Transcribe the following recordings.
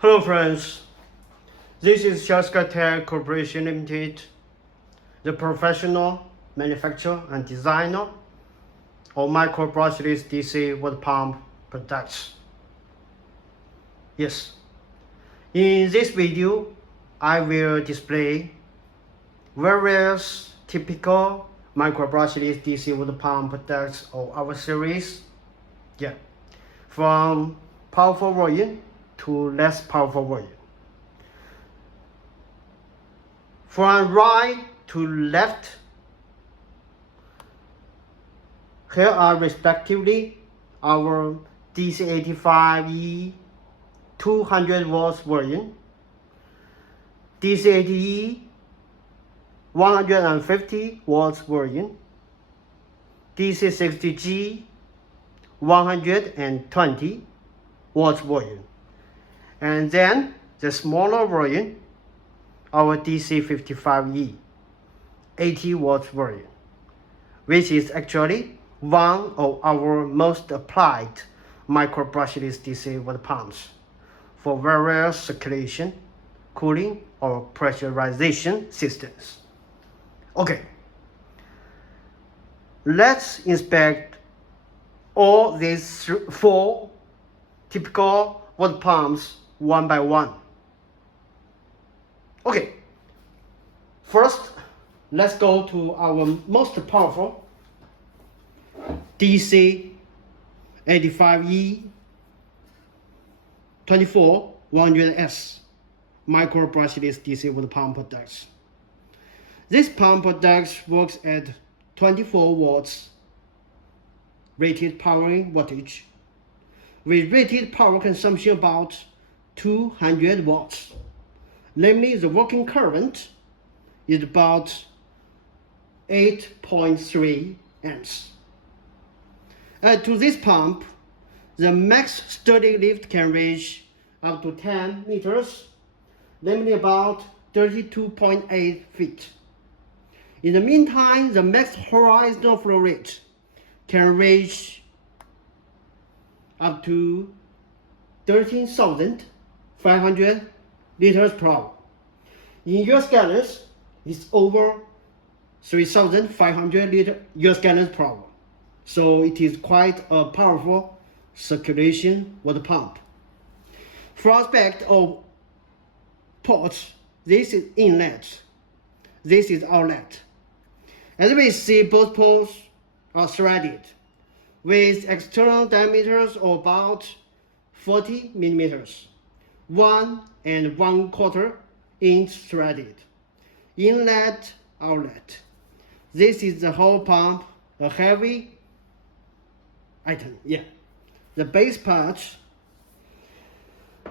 Hello friends, this is SHYSKY Corporation Limited, the professional manufacturer and designer of micro brushless DC water pump products. Yes, in this video, I will display various typical micro brushless DC water pump products of our series. From powerful version to less powerful version. From right to left, here are respectively our DC85E 200 volts version, DC80E 150 volts version, DC60G 120 volts version, and then the smaller version, our DC55E 80 volts version, which is actually one of our most applied micro brushless DC water pumps for various circulation, cooling, or pressurization systems. Okay, let's inspect all these four typical water pumps one by one. Okay, first let's go to our most powerful DC85E 24100S micro brushless DC water pump products. This pump product works at 24 watts rated powering wattage, with rated power consumption about 200 watts. Namely, the working current is about 8.3 amps. Add to this pump, the max sturdy lift can reach up to 10 meters, namely about 32.8 feet. In the meantime, the max horizontal flow rate can reach up to 13,500 liters per hour. In US gallons, it's over 3,500 US gallons per hour. So it is quite a powerful circulation water pump. For aspect of ports, this is inlet, this is outlet. As we see, both ports are threaded with external diameters of about 40 millimeters, 1 1/4 inch threaded. Inlet, outlet. This is the whole pump, a heavy item. The base part.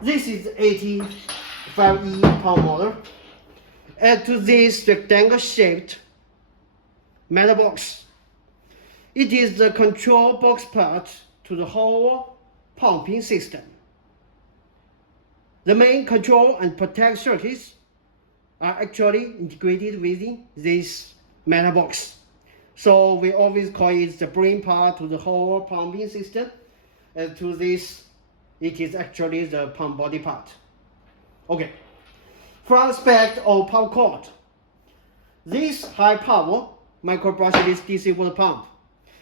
This is 85E pump motor. Add to this rectangle shaped metal box. It is the control box part to the whole pumping system. The main control and protect circuits are actually integrated within this metal box. So we always call it the brain part to the whole pumping system. And to this, it is actually the pump body part. Okay. For aspect of power cord, this high power micro brushless DC water pump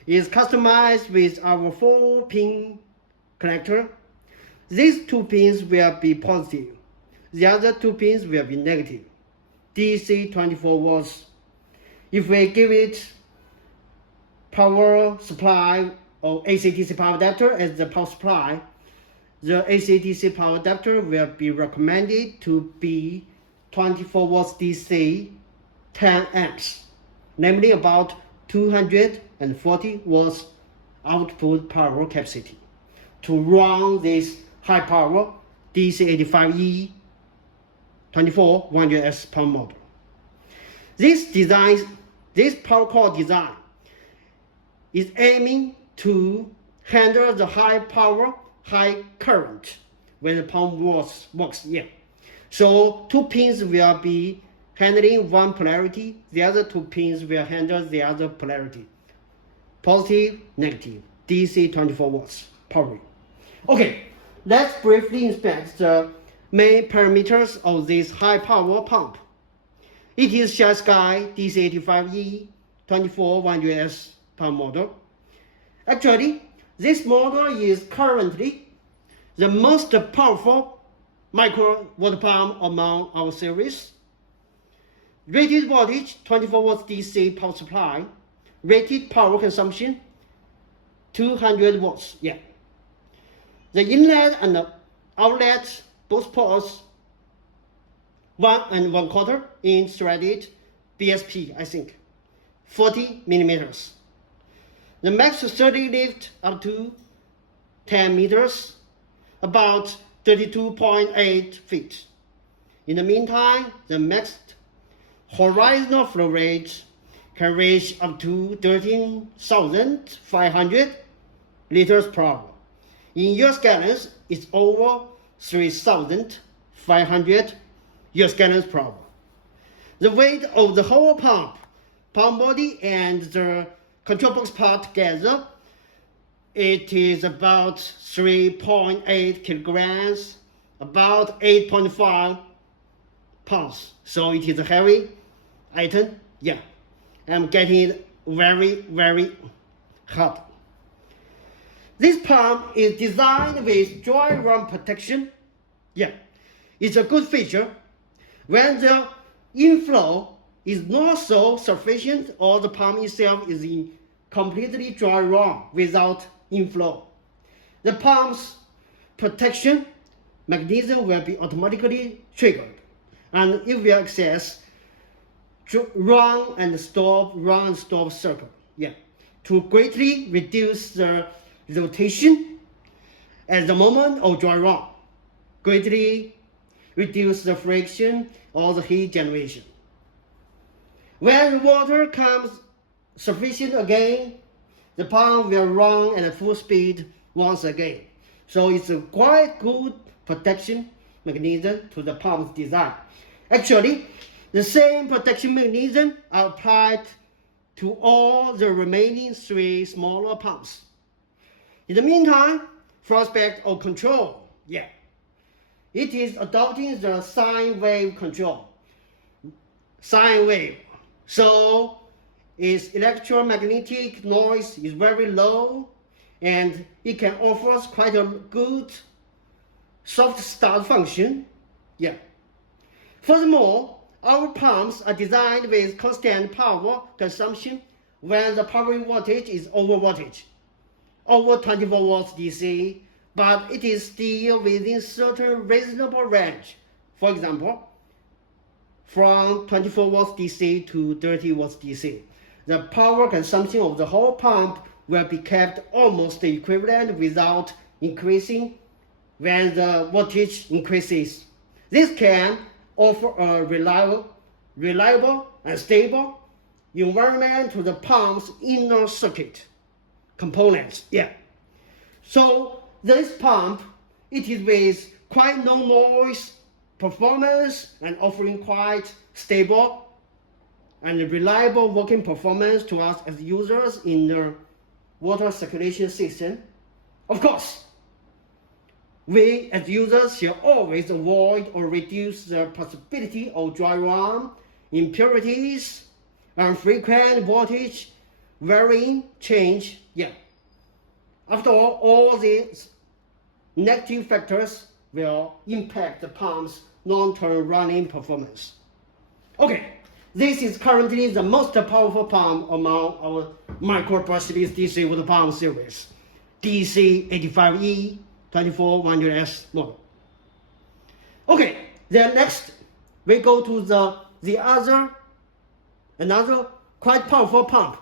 is customized with our 4-pin connector. These 2 pins will be positive. The other 2 pins will be negative. DC 24 volts. If we give it power supply or AC/DC power adapter as the power supply, the AC/DC power adapter will be recommended to be 24 volts DC 10 amps, namely about 240 watts output power capacity to run this high power DC85E 24100S pump model. This power cord design is aiming to handle the high power, high current when the pump works. So 2 pins will be handling one polarity, the other 2 pins will handle the other polarity. Positive, negative, DC 24 watts power. Okay, let's briefly inspect the main parameters of this high power pump. It is SHYSKY DC85E 24100S pump model. Actually, this model is currently the most powerful micro water pump among our series. Rated voltage 24 volts DC power supply. Rated power consumption 200 watts. Yeah. The inlet and the outlet, both ports 1 1/4 inch threaded BSP, I think, 40 millimeters. The max sturdy lift up to 10 meters, about 32.8 feet. In the meantime, the max horizontal flow rate can reach up to 13,500 liters per hour. In US gallons, it's over 3,500 US gallons per hour. The weight of the whole pump body and the control box part together, it is about 3.8 kilograms, about 8.5 pounds. So it is a heavy item. Yeah, I'm getting it very, very hot. This pump is designed with dry run protection. Yeah, it's a good feature. When the inflow is not so sufficient or the pump itself is in completely dry run without inflow, the pump's protection mechanism will be automatically triggered, and it will access run and stop circle. Yeah, to greatly reduce the rotation at the moment of dry run, greatly reduce the friction or the heat generation. When water comes sufficient again, the pump will run at full speed once again. So it's a quite good protection mechanism to the pump's design. Actually, the same protection mechanism are applied to all the remaining 3 smaller pumps. In the meantime, from aspect of control, yeah, it is adopting the sine wave control. Sine wave. So its electromagnetic noise is very low, and it can offer quite a good soft start function. Yeah. Furthermore, our pumps are designed with constant power consumption when the powering voltage is over 24 volts DC, but it is still within certain reasonable range. For example, from 24 volts DC to 30 volts DC, the power consumption of the whole pump will be kept almost equivalent without increasing when the voltage increases. This can offer a reliable and stable environment to the pump's inner circuit components. Yeah. So this pump, it is with quite no noise performance and offering quite stable and reliable working performance to us as users in the water circulation system. Of course, we as users shall always avoid or reduce the possibility of dry run, impurities, unfrequent voltage varying change. Yeah. After all these negative factors will impact the pump's long-term running performance. Okay, this is currently the most powerful pump among our micro brushless DC water pump series, DC85E 24100S model. Okay, then next we go to another quite powerful pump,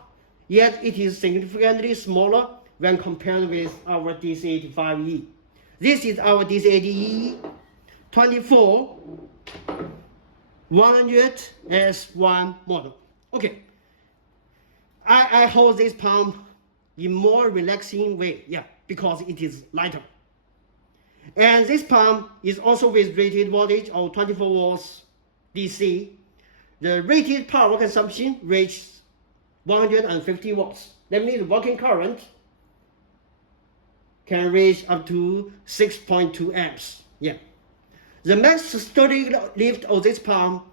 yet it is significantly smaller when compared with our DC85E. This is our DC80E 24100S1 model. Okay, I hold this pump in more relaxing way, yeah, because it is lighter. And this pump is also with rated voltage of 24 volts DC. The rated power consumption reaches 150 watts. That means the working current can reach up to 6.2 amps. Yeah. The max sturdy lift of this pump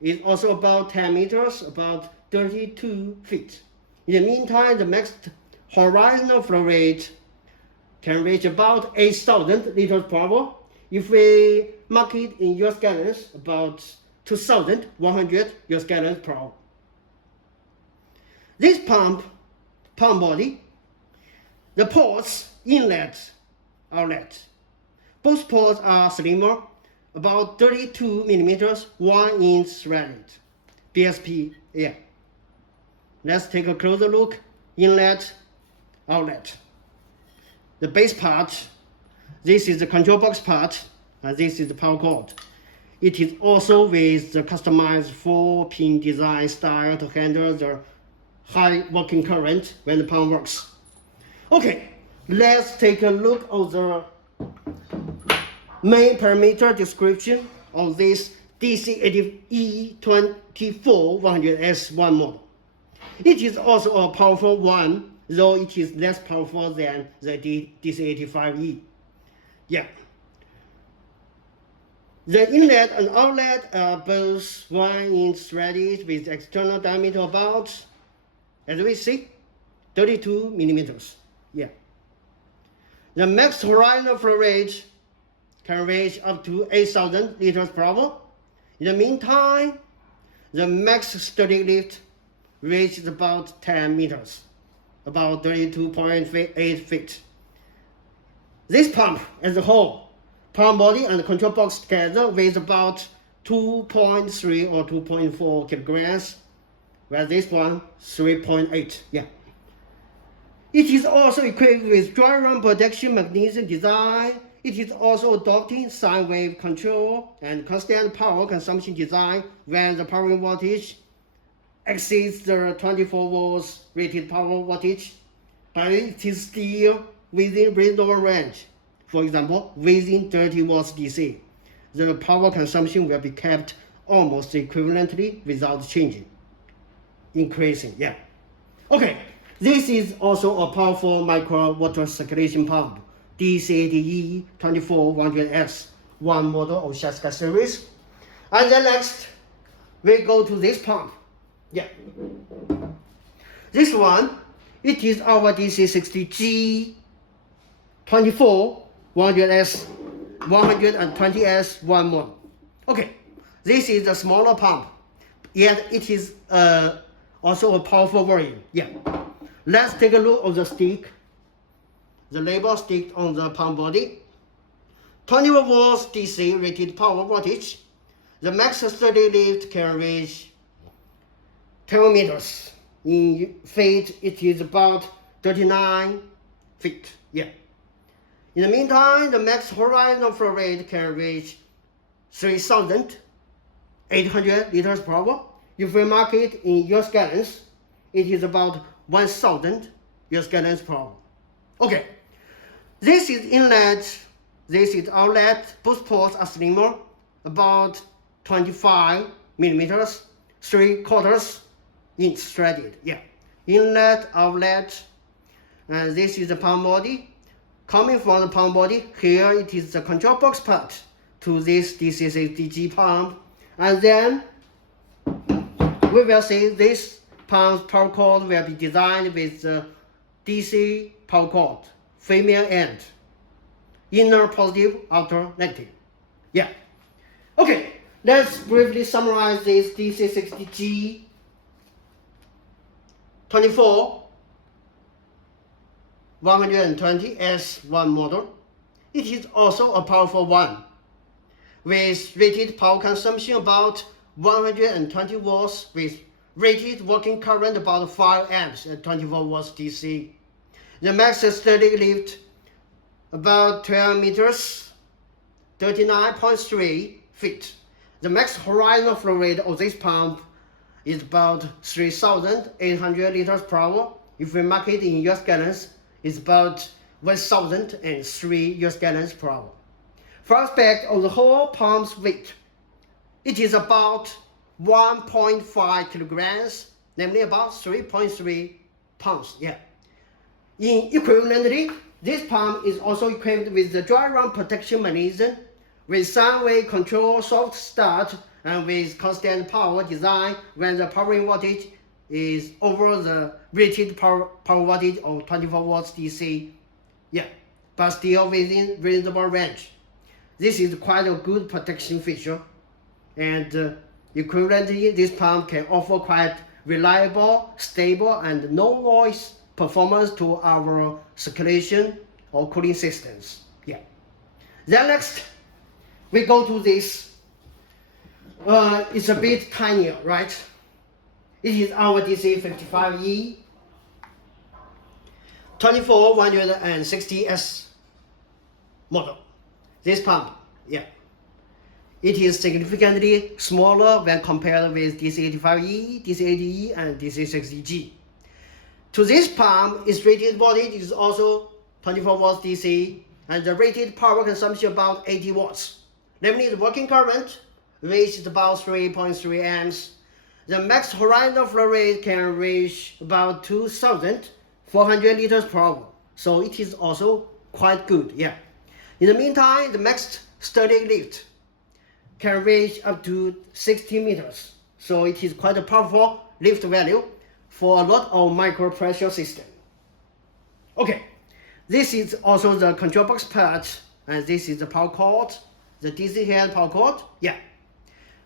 is also about 10 meters, about 32 feet. In the meantime, the max horizontal flow rate can reach about 8,000 liters per hour. If we mark it in US gallons, about 2,100 US gallons per hour. This pump body, the ports, inlet, outlet. Both ports are slimmer, about 32 millimeters, 1 inch threaded. BSP, yeah. Let's take a closer look. Inlet, outlet. The base part, this is the control box part, and this is the power cord. It is also with the customized 4-pin design style to handle the high working current when the pump works. Okay, let's take a look at the main parameter description of this DC80E 24100S1 model. It is also a powerful one, though it is less powerful than the DC85E. Yeah. The inlet and outlet are both 1 inch threaded with external diameter about, as we see, 32 millimeters. Yeah. The max horizontal flow rate can reach up to 8,000 liters per hour. In the meantime, the max sturdy lift reaches about 10 meters, about 32.8 feet. This pump as a whole, pump body and control box together, weighs about 2.3 or 2.4 kilograms, whereas this one 3.8. Yeah. It is also equipped with dry run protection mechanism design. It is also adopting sine wave control and constant power consumption design when the powering voltage exceeds the 24 volts rated power voltage, but it is still within reasonable range. For example, within 30 volts DC, the power consumption will be kept almost equivalently without changing, increasing. Yeah. Okay, this is also a powerful micro water circulation pump, DC80E 24100S, one model of SHYSKY series. And then next, we go to this pump. Yeah. This one, it is our DC60G 24100S 120S1 model. Okay, this is a smaller pump, yet it is also a powerful version. Yeah. Let's take a look at the stick. The label stick on the pump body. 24 volts DC rated power voltage. The max sturdy lift can reach 10 meters. In feet, it is about 39 feet. Yeah. In the meantime, the max horizontal flow rate can reach 3,800 liters per hour. If we mark it in US gallons, it is about 1,000 US gallons per hour. Okay, this is inlet, this is outlet. Both ports are slimmer, about 25 millimeters, 3/4 inch threaded. Yeah, inlet, outlet, and this is the pump body. Coming from the pump body, here it is the control box part to this DC60G pump, and then we will see this pump's power cord will be designed with the DC power cord, female end, inner positive, outer negative. Yeah. Okay, let's briefly summarize this DC60G 24120S1 model. It is also a powerful one, with rated power consumption about 120 volts with rated working current about 5 amps at 24 volts DC. The max sturdy lift about 12 meters, 39.3 feet. The max horizontal flow rate of this pump is about 3,800 liters per hour. If we mark it in US gallons, it's about 1,003 US gallons per hour. For aspect of the whole pump's weight, it is about 1.5 kilograms, namely about 3.3 pounds. Yeah. In equivalently, this pump is also equipped with the dry run protection mechanism with sound-wave control, soft start, and with constant power design when the powering voltage is over the rated power voltage of 24 volts DC. Yeah, but still within reasonable range. This is quite a good protection feature, and equivalently, this pump can offer quite reliable, stable, and no noise performance to our circulation or cooling systems. Yeah. Then next, we go to this. It's a bit tinier, right? It is our DC55E 24160S model. This pump, yeah. It is significantly smaller when compared with DC85E, DC80E, and DC60G. To this pump, its rated voltage is also 24 volts DC, and the rated power consumption about 80 watts. Limited working current, which is about 3.3 amps. The max horizontal flow rate can reach about 2,400 liters per hour. So it is also quite good, yeah. In the meantime, the max static lift can reach up to 60 meters. So it is quite a powerful lift value for a lot of micro pressure system. Okay, this is also the control box part, and this is the power cord, the DC head power cord, yeah.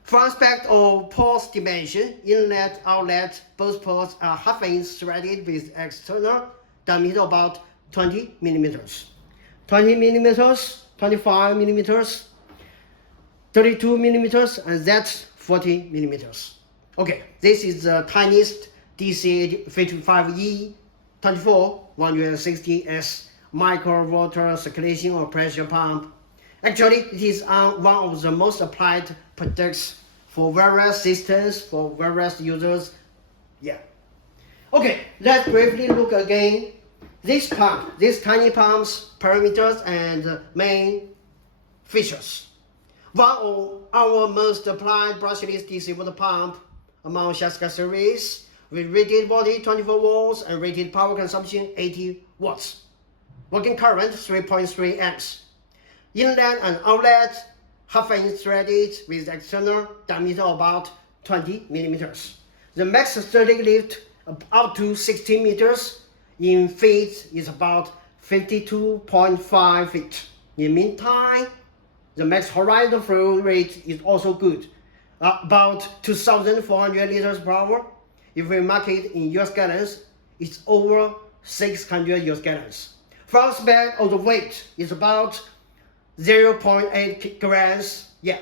For aspect of ports dimension, inlet, outlet, both ports are half-inch threaded with external diameter about 20 millimeters. 20 millimeters, 25 millimeters, 32 millimeters, and that's 40 millimeters. Okay, this is the tiniest DC55E 24160S micro water circulation or pressure pump. Actually, it is one of the most applied products for various systems, for various users. Yeah. Okay, let's briefly look again this pump, these tiny pumps, parameters, and main features. One of our most applied brushless DC water pump among SHYSKY series, with rated voltage 24 volts and rated power consumption 80 watts. Working current 3.3 amps. Inlet and outlet half-inch threaded with external diameter about 20 millimeters. The max static lift up to 60 meters in feet is about 52.5 feet. In the meantime, the max horizontal flow rate is also good, about 2,400 liters per hour. If we mark it in US gallons, it's over 600 US gallons. From aspect of the weight is about 0.8 grams, yeah,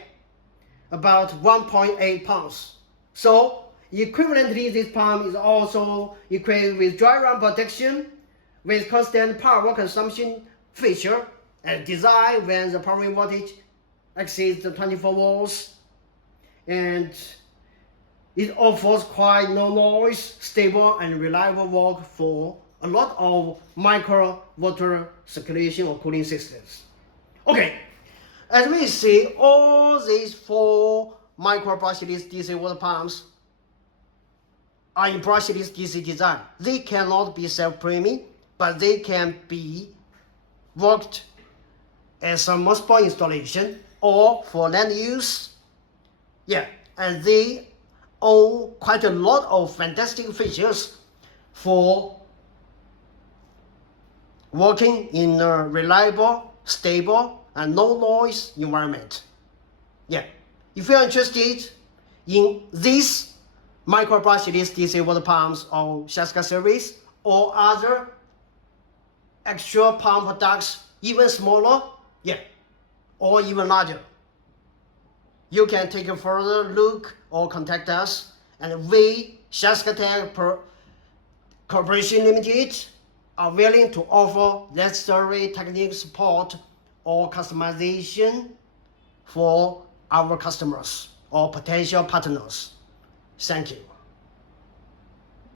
about 1.8 pounds. So equivalently, this pump is also equipped with dry run protection, with constant power consumption feature, and design when the powering voltage exceeds the 24 volts, and it offers quite no noise, stable and reliable work for a lot of micro water circulation or cooling systems. Okay, as we see, all these four micro brushless DC water pumps are in brushless DC design. They cannot be self-priming, but they can be worked as a multiple installation or for land use. Yeah, and they own quite a lot of fantastic features for working in a reliable, stable, and no noise environment. Yeah, if you are interested in these micro brushless DC water pumps of SHYSKY series or other extra pump products, even smaller, yeah, or even larger, you can take a further look or contact us, and we, SHYSKY Tech Corporation Limited, are willing to offer necessary technical support or customization for our customers or potential partners. Thank you.